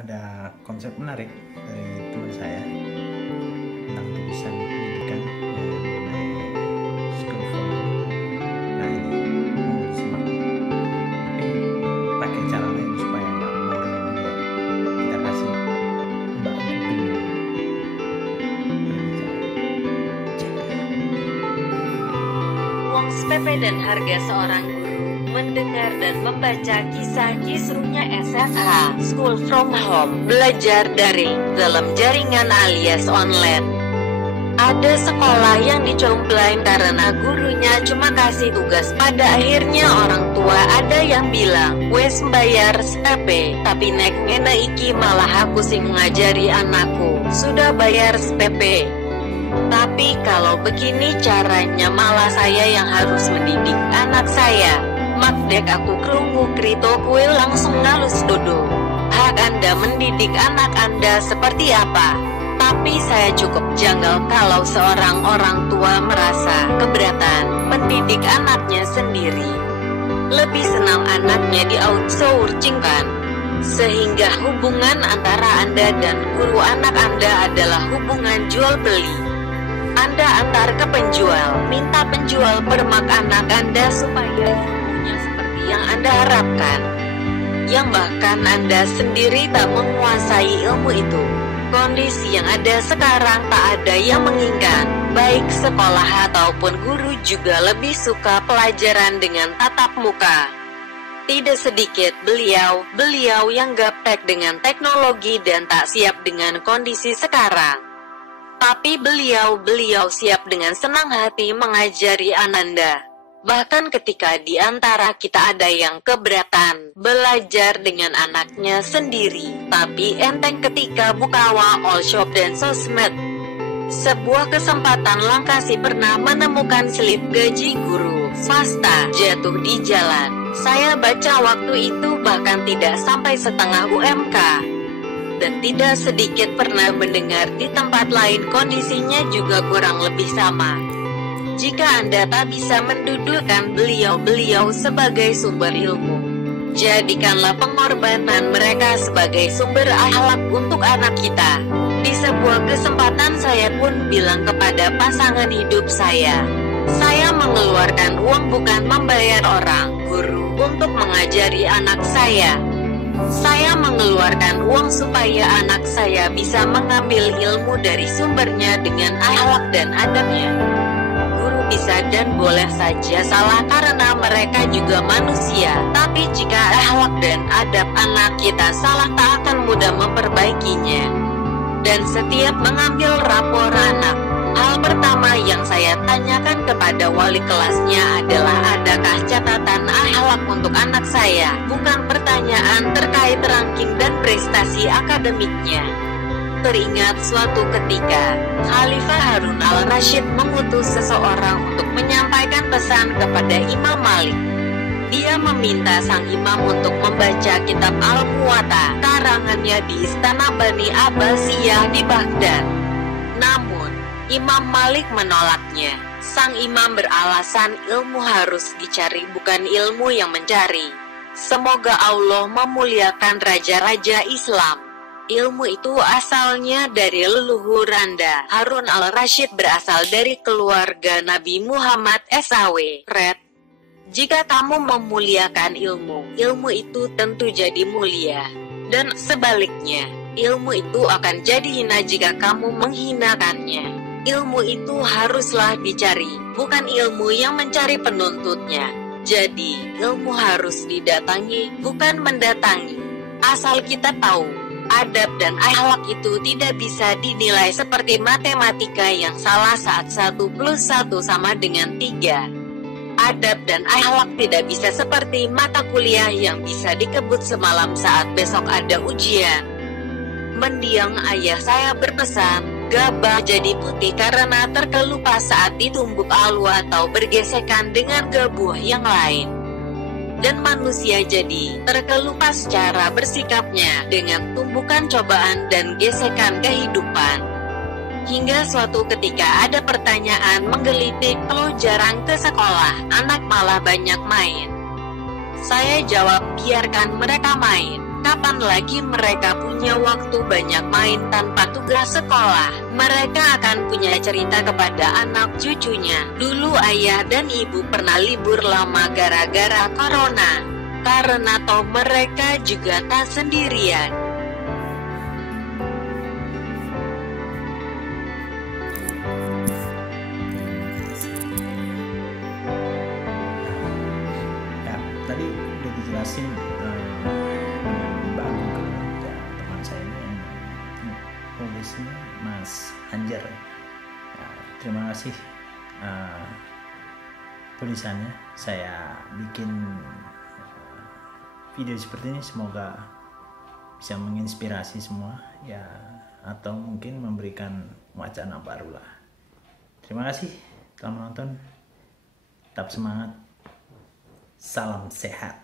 ada konsep menarik dari teman saya tentang tulisan pendidikan mengenai school for. Nah ini mau disimak, tapi pakai cara lain supaya nggak boring juga. Kita kasih Mbak Google berbicara. Uang SPP dan harga seorang guru. Mendengar dan membaca kisah kisruhnya SFH, School from Home, belajar daring, dalam jaringan alias online. Ada sekolah yang dicomplain karena gurunya cuma kasih tugas. Pada akhirnya orang tua ada yang bilang, wes bayar SPP, tapi nek ngene iki malah aku sing ngajari anakku, sudah bayar SPP. Tapi kalau begini caranya malah saya yang harus mendidik anak saya. Makdek aku kerungu krito kue langsung ngalus dodo. Hak Anda mendidik anak Anda seperti apa? Tapi saya cukup janggal kalau seorang orang tua merasa keberatan mendidik anaknya sendiri. Lebih senang anaknya di-outsourcingkan. Sehingga hubungan antara Anda dan guru anak Anda adalah hubungan jual-beli. Anda antar ke penjual, minta penjual permak anak Anda supaya yang Anda harapkan, yang bahkan Anda sendiri tak menguasai ilmu itu. Kondisi yang ada sekarang tak ada yang menginginkan, baik sekolah ataupun guru juga lebih suka pelajaran dengan tatap muka. Tidak sedikit beliau yang gaptek dengan teknologi dan tak siap dengan kondisi sekarang. Tapi beliau siap dengan senang hati mengajari Ananda. Bahkan ketika di antara kita ada yang keberatan belajar dengan anaknya sendiri, tapi enteng ketika buka all shop dan sosmed. Sebuah kesempatan langka sih pernah menemukan slip gaji guru swasta jatuh di jalan. Saya baca waktu itu bahkan tidak sampai setengah UMK. Dan tidak sedikit pernah mendengar di tempat lain kondisinya juga kurang lebih sama. Jika Anda tak bisa mendudukkan beliau sebagai sumber ilmu, jadikanlah pengorbanan mereka sebagai sumber akhlak untuk anak kita. Di sebuah kesempatan saya pun bilang kepada pasangan hidup saya mengeluarkan uang bukan membayar orang guru untuk mengajari anak saya. Saya mengeluarkan uang supaya anak saya bisa mengambil ilmu dari sumbernya dengan akhlak dan adabnya. Bisa dan boleh saja salah karena mereka juga manusia. Tapi jika akhlak dan adab anak kita salah, tak akan mudah memperbaikinya. Dan setiap mengambil rapor anak, hal pertama yang saya tanyakan kepada wali kelasnya adalah adakah catatan akhlak untuk anak saya, bukan pertanyaan terkait ranking dan prestasi akademiknya. Teringat suatu ketika, Khalifah Harun al-Rasyid mengutus seseorang untuk menyampaikan pesan kepada Imam Malik. Dia meminta sang imam untuk membaca kitab Al-Muwatta, karangannya di Istana Bani Abbasiyah di Baghdad. Namun, Imam Malik menolaknya. Sang imam beralasan ilmu harus dicari, bukan ilmu yang mencari. Semoga Allah memuliakan raja-raja Islam. Ilmu itu asalnya dari leluhur Anda. Harun al-Rasyid berasal dari keluarga Nabi Muhammad SAW. Red. Jika kamu memuliakan ilmu itu tentu jadi mulia. Dan sebaliknya, ilmu itu akan jadi hina jika kamu menghinakannya. Ilmu itu haruslah dicari, bukan ilmu yang mencari penuntutnya. Jadi, ilmu harus didatangi, bukan mendatangi. Asal kita tahu, adab dan akhlak itu tidak bisa dinilai seperti matematika yang salah saat 1 + 1 sama dengan 3. Adab dan akhlak tidak bisa seperti mata kuliah yang bisa dikebut semalam saat besok ada ujian. Mendiang ayah saya berpesan, gabah jadi putih karena terkelupas saat ditumbuk alu atau bergesekan dengan gabuh yang lain. Dan manusia jadi terkelupas cara bersikapnya dengan tumbukan cobaan dan gesekan kehidupan. Hingga suatu ketika ada pertanyaan menggelitik, "Lo jarang ke sekolah, anak malah banyak main." Saya jawab, biarkan mereka main. Kapan lagi mereka punya waktu banyak main tanpa tugas sekolah? Mereka akan punya cerita kepada anak cucunya. Dulu ayah dan ibu pernah libur lama gara-gara corona. Karena toh mereka juga tak sendirian. Ya, tadi udah dijelasin Mbak Agung ya, teman saya ini yang tulisnya Mas Anjar. Ya, terima kasih tulisannya. Saya bikin video seperti ini semoga bisa menginspirasi semua ya, atau mungkin memberikan wacana baru lah. Terima kasih telah menonton, tetap semangat, salam sehat.